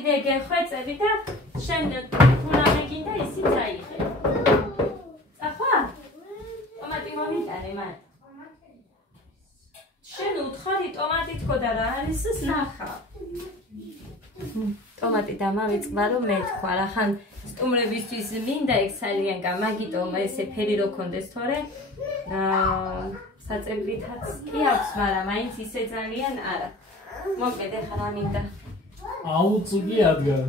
Dege ხვეწები და შენ თუნამე გინდა ისიც აიღე. ახლა? ტომატი მომიტანე მათ. შენ უთხარი ტომატი თქო და რა არის ეს ნახა. ტომატი დამავიწყდა რომ მეთქვა რა ხან სტუმრებისთვის მინდა ეგ ძალიან გამაგიტო ესე ფერი რო კონდეს თორე საწებითაც კი აქვს მაგრამ მაინც ისე ძალიან არა. მოკლედ ეხლა რა მინდა? აუწგი ადგარ.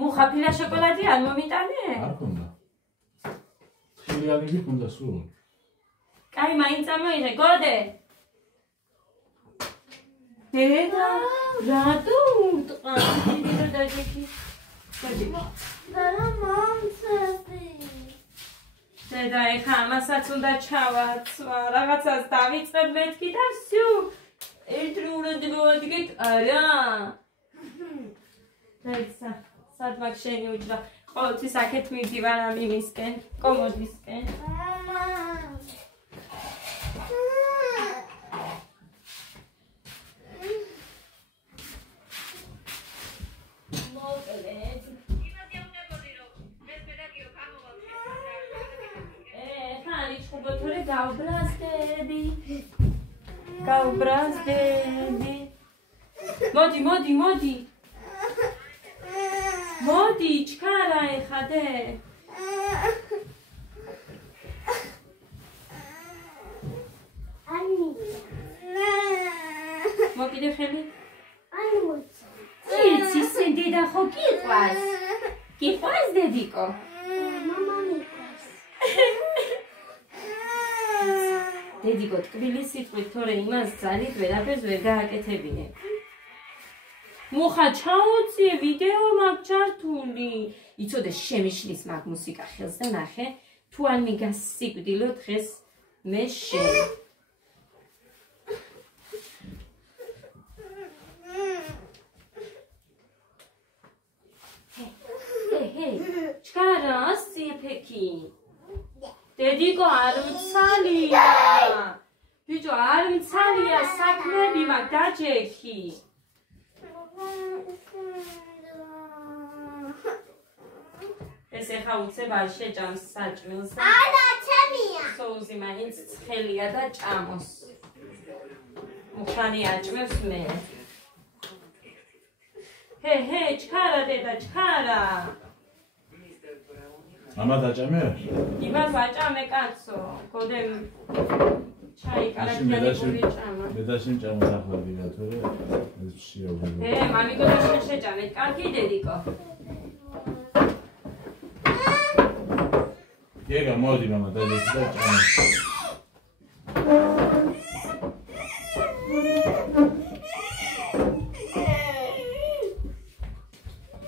მუხაფინა შოკოლადი არ მომიტანე? არ ქონდა. ხილიაგები ქონდა სულ. კაი, მაინც ამოიღე, გოდე. დედა, რატო უტყარ? დიდი დაჭიქი. Dara momsati. დედა, ეხა ამასაც უნდა ჩავაცვა, რაღაცას დავიწყებ მეთქი და всё. ერთდროულად მოვადგეთ, არა. დაიცა, სად მაგ შენი უჯრა. ყოველთვის აქეთ მიდივარ ამ იმისკენ, კომოდისკენ. Mama. გაუბრაზდები. მოდი. მოდი, ჩქარა ეხადე. მოკიდე ხელი? იცი, სენ დედა ხო გიყვარს? გიყვარს დედიკო? Mama მიყვარს. დედიკო ტკბილი სიტყვით თორე იმას ძალით ვერაფერს ვერ გააკეთებინე. მუხა ჩაუწიე ვიდეო მაგ ჩართული. იცოდე შემიშლის მაგ მუსიკა ხელს და ნახე თუ არ მიგას სიკვდილო დღეს მე შენ. ჰეი, ჩქარა ასწიე ფექი. დედიკო არ მცალია. ბიჭო არ მცალია საქმეები მაგ დაჯექი. ეს ეხა უცებ არ შეჭამს საჭმელს. არა, ჩემია. სოუსი მაინც ცხელია და ჭამოს. მუხანი აჭმევს მე. ჰეი, ჩქარა დედა, ჩქარა. ამა დაჭამე? იმას ვაჭამე კაცო. გოდემ ჩაი კარაქიანი ჭამა. მე დაშენ ჭამა ახალი რა თორე ეს შეავდე. მამიკო და შენ შეჭამეთ. კარგი დედიკო. ეგა მოდი მამა დაიწყე და ჭამა.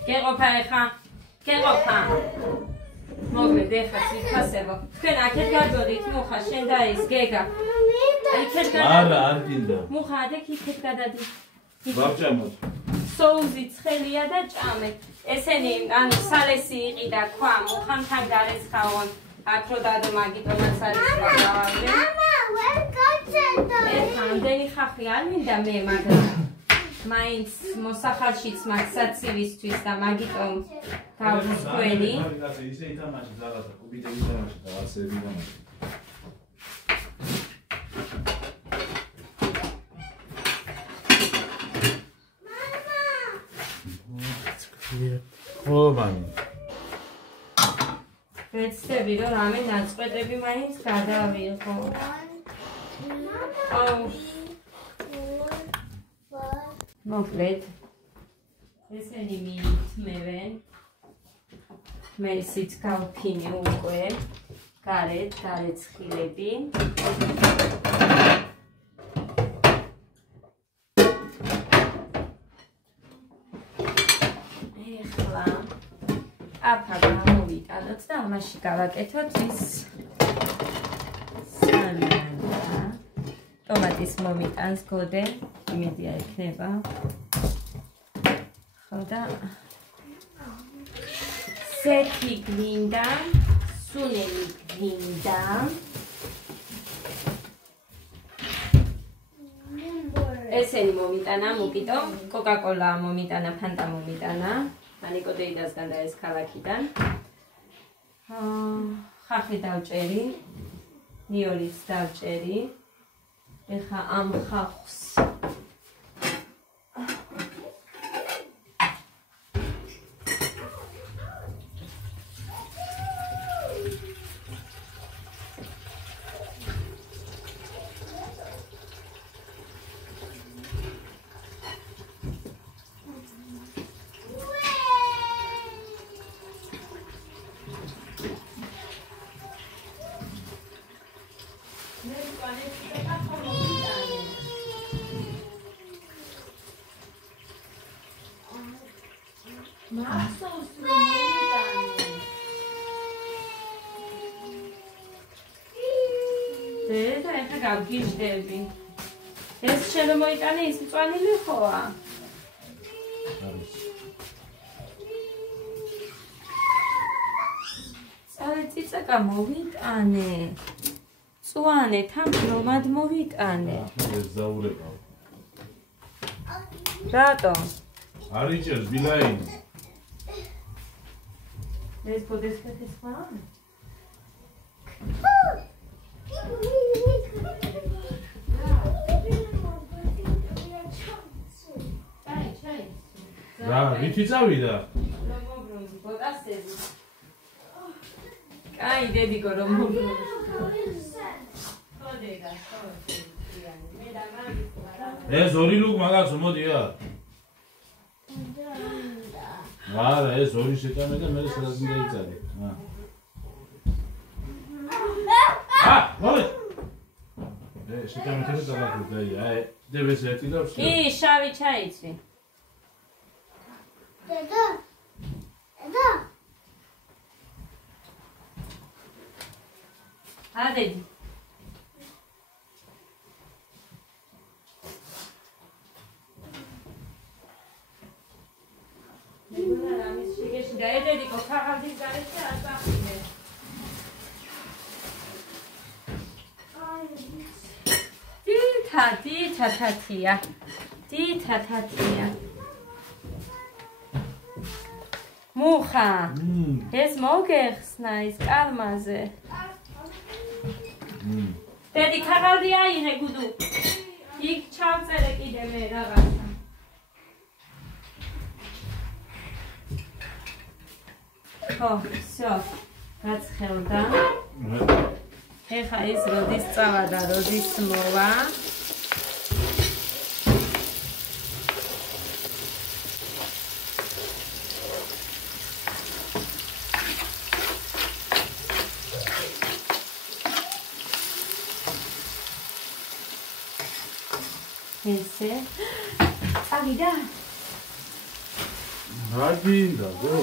გეყოფა ეხა. მოკლედ ეხა ციფასებო. თქვენ აქეთ გადოდით მუხა შენ და ის გეგა. არა, არ გინდა. მუხა ადექ იქეთ გადადი. ვარჭამოთ. სოუსი ცხელია და ჭამეთ. ესენი ანუ სალესი იყიდა ქვა მუხამთან გარეცხავონ. აქ რო დადო მაგიტომაც არის გავავლე. Mama, ვერ გაჩერდა. ეხა ამდენი ხახი არ მინდა მე მაგრამ მაინც მოსახალშიც მაგ საცივისთვის და მაგიტომ გავუსკვენი. ისე ითამაშე რაღაცა, კუბიტე ითამაშე და ასები გამაშე. ო მამი. ვეცდები რომ რამე ნაწყვეტები მაინც გადავიღო. მოკლედ ესენი მიითმევენ. მე ისიც გავფინე უკვე. გარეთ ცხილები. ეხლა აფა გამოვიტანოთ და ამაში გავაკეთოთ ის სალადა. ტომატის მომიტანს გოდე, იმედია იქნება. ხო და სეთი გვინდა, სუნელი გვინდა. ესენი მომიტანა, მოკიდო, კოკა-კოლა მომიტანა, ფანტა მომიტანა. მანიკოდეიდასგან და ეს ქალაქიდან. ხახი დავჭერი, ნიორიც დავჭერი. ეხა ამ ხახს გავგიჟდები. ეს შენ რომ მოიტანე ის მწვანილი ხოა? წარე წიწაკა მოვიტანე. მწვანე თამბრომად მოვიტანე. ეს დაურეკავ. რატომ? არიჭერს ბილაინი. ეს პოდესკეთის ხმა? რა, ვითი წავიდა? რომ მობრუნდი პოტასები. კაი, დედიკო, რომ მობრუნდი. ხოდედა, მე და მაგის ეს ორი ლუკ მაგაცო, მოდია. არა, ეს ორი შეტანე და მე სადაც უნდა იწარე. მოდი. შეტანე და დაგახვდა, აი, დებეს ერთი და ვშ. კი, შავი ჩაიცვი. დედა. დედა. ადედი. მეგონა რამის შეგეში და ედედიკო ქაღალდის გარეშე არ წახიდე. თათათია. თათათია. მუხა. ეს მოგეხსნა ის კალმაზე. დედი ქაღალდი აიღე გუდუ. იქ ჩავწერე კიდე მე რაღაცა. ხო, всё. გაცხელდა. ეხა ის როდის წავა და როდის მოვა. ესე წავიდა. რაგინდა გო?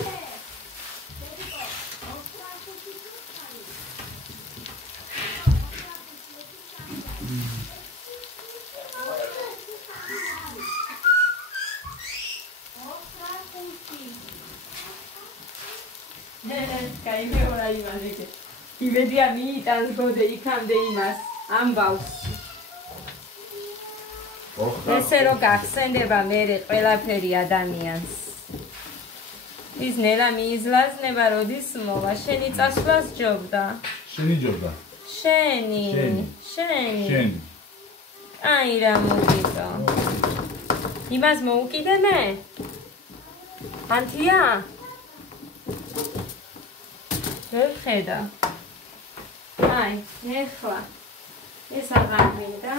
კაი მეურა იმაზე. იმედია მიიტანს გოდე იქამდე იმას ამბავს. ესე რომ გახსენდება მერე ყველაფერი ადამიანს. ის ნელა მიიზლაზნება როდის მოვა. შენი წასვლას ჯობდა. შენი ჯობდა. შენი. აი რა მოგიტო. იმას მოუკიდე მე? ანთია? ვერ ხედა. აი, ეხლა. ეს აღარ მინდა.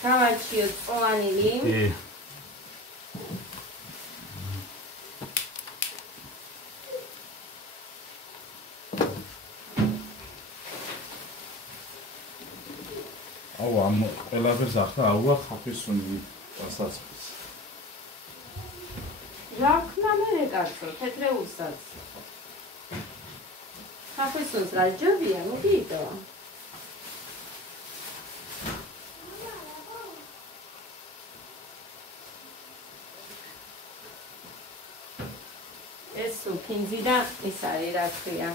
გავარჩიოთ ყოვანილი. აუ, ამ ყველაფერს ახლა აუვა ხაფისუნი დასაწყის. რა ქნა მე კაცო, თეთრეულსაც. ხაფისუნს რა ჯობია, მოგიტო. ეს სუფი ფინზი და ის არის რა ქვია.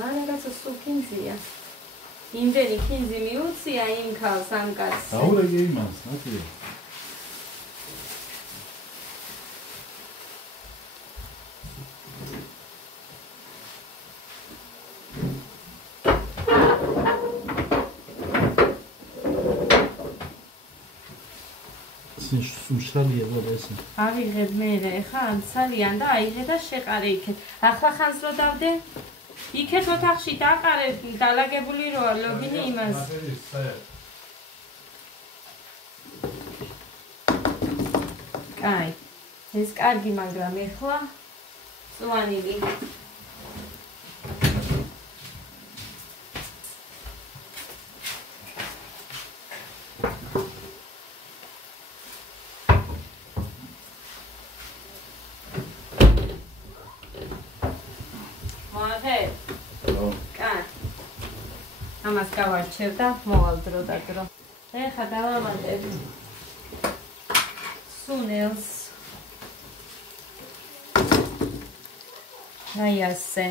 რაღაცა სულ ფინზია. იმდენი ფინზი მიუცია იმ ქალს ამ კაცს. დაურეგე იმას, ნათია. სუმშრალია და ესე. ავიღებ მე ხა ამ ძალიან და აიღე და შეყარე იქეთ. ახლა ხანს რო დავდე? იქეთ ოთახში დაყარე დალაგებული როა ლოგინი იმას. კაი. ეს კარგი, მაგრამ ეხლა წვანილი. ამას გავარჩევ და მოვალ დრო და დრო. ეხლა დავამატებ სუნელს. აი ასე,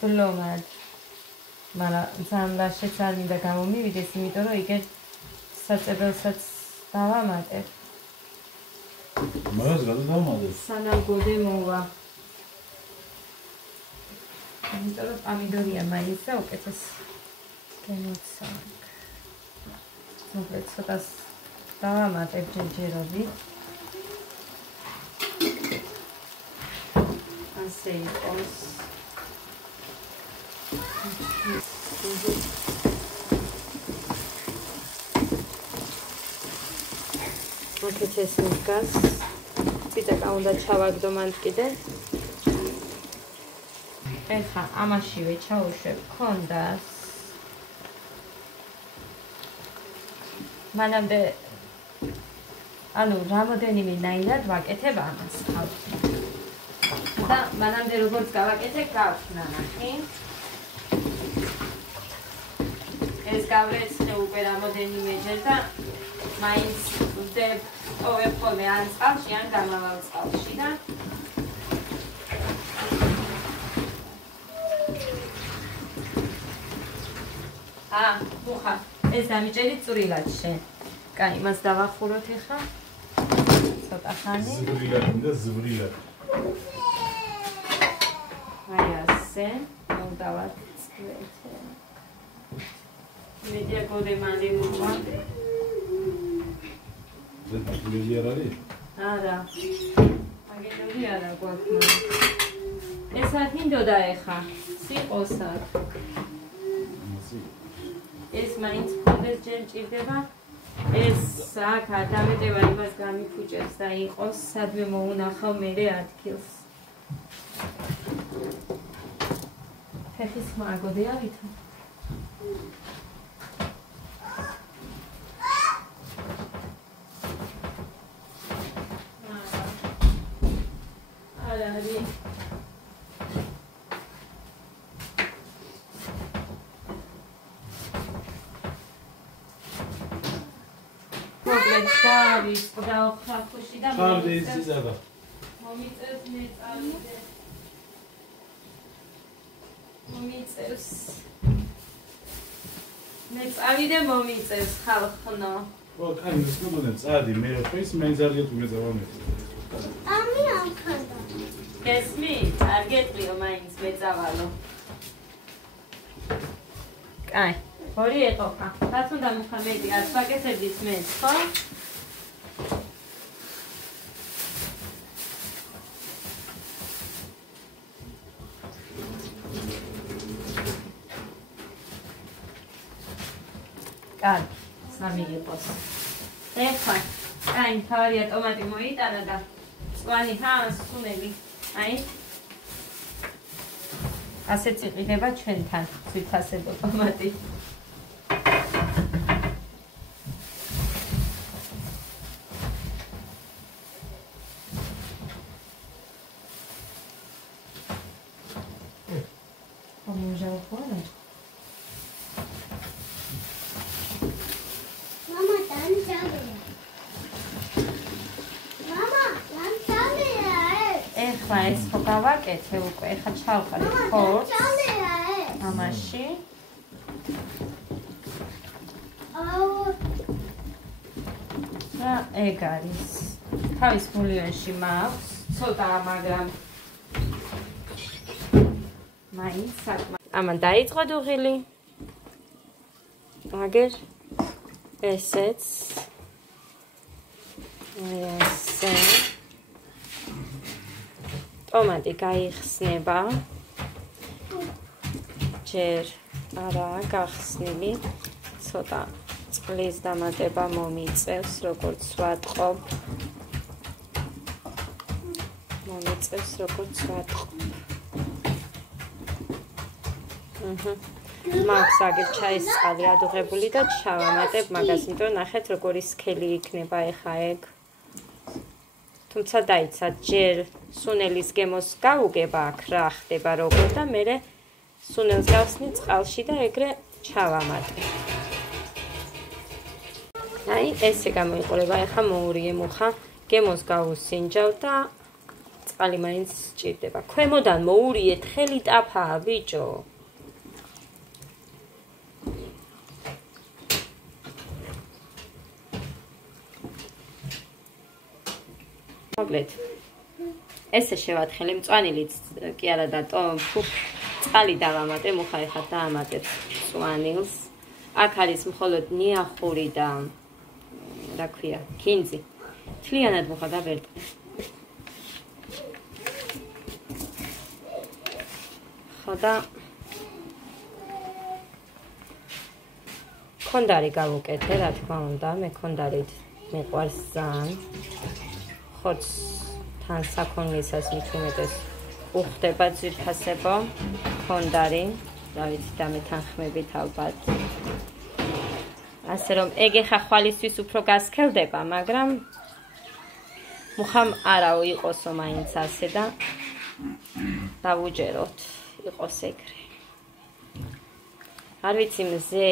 ბლომად. მაგრამ ზამბაშეც არ მინდა გამომივიდეს, იმიტომ რომ იგივე საწებელსაც დავამატებ. მას რა დავამატებ? სანამ გოდე მოვა. იმიტომ რომ პამიდორია მაინც და უკეთეს გემოცავ. მოკლედ ცოტას დავამატებ ჯერჯერობით. ასე იყოს. მოკლედ ეს მიგას. პიტაკა უნდა ჩავაგდო მანდ კიდე. ეხლა ამაშივე ჩაუშვებ ქონდას. მანამდე ანუ რამოდენიმე ნაირად ვაკეთებ ამას ხალხი. და მანამდე როგორც გავაკეთებ, გაქვს ნახე. ეს გავრეცხე უკვე რამოდენიმეჯერ და მაინც ვდებ ტოვებ ხოლმე ან წყალში, ან გამავალ წყალში და მუხა, ეს დამიჭერი წვრილად შენ. კაი, იმას დავახუროთ ახლა. ცოტა ხანი. ზბრილად. აი ასე, მოვდავართ წვრილზე. მედია გოდე მალე მოვამდე. ზედმეტი არ არის? არა. აგენური არა გვაქვს. ეს არ მინდოდა ახლა. სიყოს აქ. ეს მაინც ფონდეს ჯერ ჭირდება. ეს აქ ადამიანება იმას გამიფუჭებს და იყოს სადმე მოუნახავ მერე ადგილს. ფეხის მაგოდია ვითო. არა, დავის დაოხრახუში და მომიწევს მეწავიდე. მეწავიდე მომიწევს ხალხნო. კაი, ეს მოდენ წადი მე ხის მე ზარგეთ მეწავამეთ. ამი ამხანდა. გესმი? არ გეტყვიო მაინც მეწავალო. კაი. ორი ეყოფა. რაც უნდა მუხა მეტი არ ვაკეთებდით მეც, ხო? კარგი, სამი იყოს. ეხლა, კაი, თავარია ტომატი მოიტანა და წვანი სუნელი. აი. ასეც იყიდება ჩვენთან, თვითასებო ტომატი. გავაკეთე უკვე. ეხლა ჩავყრე ხორცს ამაში. და ეგ არის. თავის ბულიონში მაქვს, ცოტა, მაგრამ მაინც საკმაოდ. ამან დაიწყო დუღილი. აგერ ესეც ესე ტომატი გაიხსნება. ჯერ არა გახსნილი, ცოტა წყლის დამატება მომიწევს, როგორც ვატყობ. მაქვს აგერ ჩაის წყალი ადუღებული და ჩავამატებ მაგას, იმიტომ ნახეთ როგორი სქელი იქნება ეხა ეგ. თუმცა დაიცა ჯერ სუნელის გემოს გავუგება აქ რა ხდება როგორ და მერე სუნელს გავსნი წყალში და ეგრე ჩავამატებ. აი ესე გამოიყურება ეხა მოურიე მუხა, გემოს გავუსინჯავ და წყალი მაინც სჭირდება. ქვემოდან მოურიე თხელი ტაფაა ბიჭო. მოკლედ ესე შევათხელე მწვანილიც კი არა და წყალი დავამატე, მუხა ეხლა დაამატებს მწვანილს. აქ არის მხოლოდ ნიახური და რა ქვია, კინძი. თლიანად მუხა დავერტყე. ხოდა კონდარი გავუკეთე, რა თქმა უნდა, მე კონდარით მიყვარს ძალიან. ხორცთან საქონლისას მით უმეტეს უხდება ძვირფასებო კონდარი, რა ვიცი და მეთანხმებით ალბათ. ასე რომ ეგ ეხა ხვალისთვის უფრო გასქელდება, მაგრამ მუხამ არაო იყოსო მაინც ასე და დავუჯეროთ, იყოს ეგრე. არ ვიცი მზე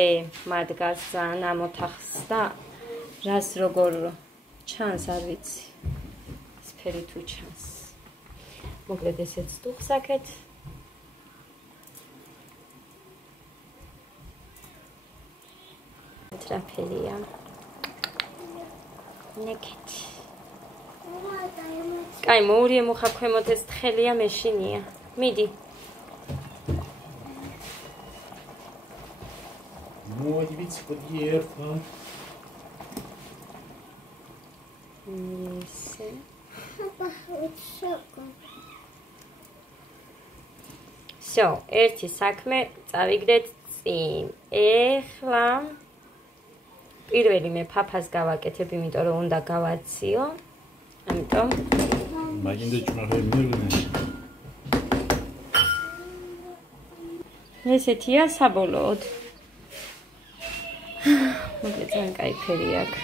მადგას ძალიან ამ ოთახს და რას როგორ ჩანს, არ ვიცი. ფერი თუ ჩანს. მოკლედ ესეც დუხსაკეთ. ტრაფელია. ნეკეთ. კაი, მოურიე მუხა ქვემოთ ეს თხელია მეშინია. მიდი. მოდი ვიცი პოდი ერთა. ისე. Всё, ერთი საქმე წავიგდეთ წინ. ეხლა პირველი მე ფაფას გავაკეთებ, იმიტომ რომ უნდა გავაციო. ამიტომ მაგინდა ჭმარები ესეთია საბოლოოდ. მოკლედ ძალიან კაი ფერი აქვს.